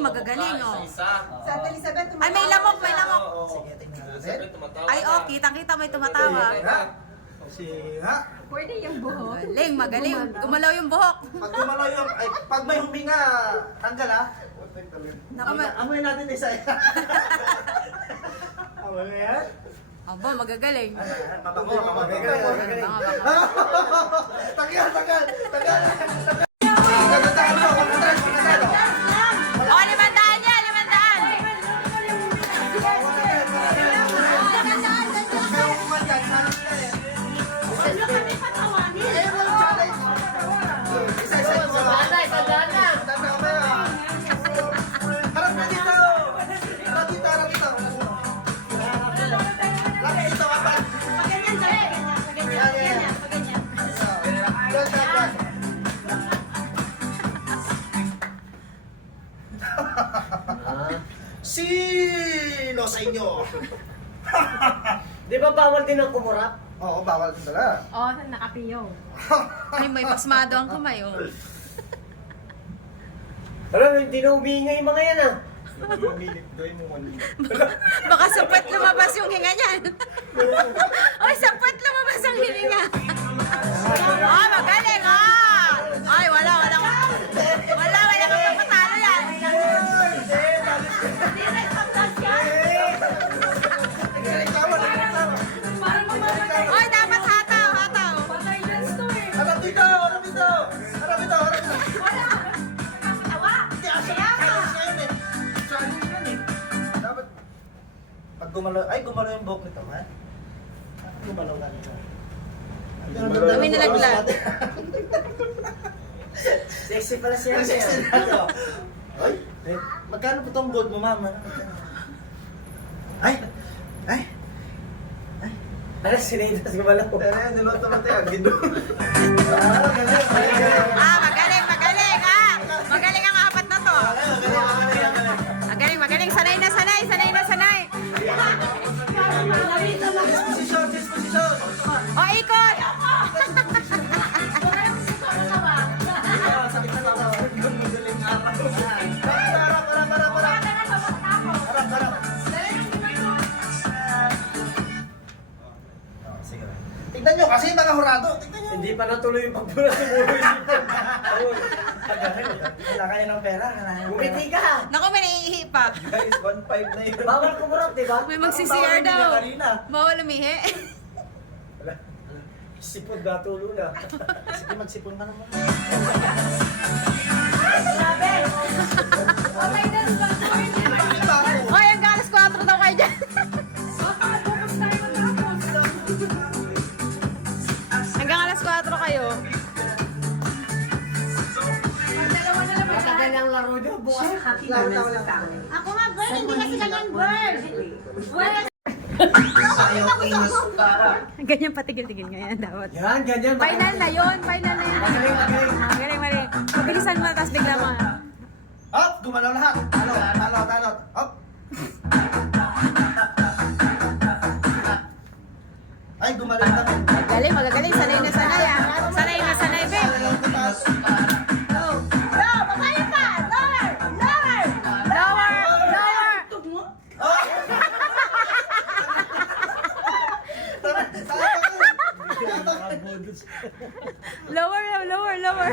magagaling, oh. Sa Elizabeth, tumatawa. Ay, may lamok, may lamok. Sige, tingnan natin. Ay, oh, kitang-kita may tumatawa. Singa. Pwede yung buhok. Magaling, magaling. Gumalaw yung buhok. Pag gumalaw yung, ay, pag may huminga, tanggal ha. Naku, Amoy natin isa-isa. Amoy mo yan? aba, magagaling. Mabango, mabango. Tagal. Oh, 500 yan, 'Sino sa inyo? Di ba bawal din ang kumurap? Oo, bawal din talaga. Oo, nakapiyo. 500. Ay, may pasmado ang kamay, oh. Alam, hindi na umiingay yung mga yan ah. Baka sapot lumabas yung hinga niyan. Ay, sapot lumabas ang hininga. Ah, magaling, ah. Ay, wala kang patalo yan. Ay, dapat hataw. Harap dito. Dapat, pag gumalaw yung buhok nito, ha? Gumalaw na nito. Kami nalaglag. Sexy pala siya. Ang sexy na to. Ay, magkano po tong gold mo, mama? Ay. Ano, sinaitas gumalaw. Niloto natin ang gindo. Ah, magaling, ah. Magaling ang apat na to. Magaling. Sanay na sanay. Disposition. O, ikot. Sakit na lang. Madaling araw. Harap. Sige. Tignan nyo kasi mga hurado. Tignan nyo. Hindi pa natuloy yung pagpula sa buhay dito. Wala kayo ng pera. Bumiti ka! Naku, may naiihi pa. Guys, 1.5 na yun. Bawal kumurap, di ba? May magsi-CR daw. Kanina. Bawal umihi. Sipod na, tulo na. Sige, magsipon ka naman. Hoy, hanggang alas 4 daw kayo dyan. Hanggang alas 4 kayo. Matagal ang laro niyo, bukas happy moments ka. Ako nga, girl, hindi kasi ganyan, girl. Ganyan patigil-tigil ngayon dapat. Yan, ganyan. Final na yun. Magaling. Magaling. Mabilisan mo, tapos bigla mo. Up! Gumalaw lahat. Talot. Up! Ay, gumalaw kami. Magagaling. Sanay na sanay, ah. Sanay, babe. Lower. Lower.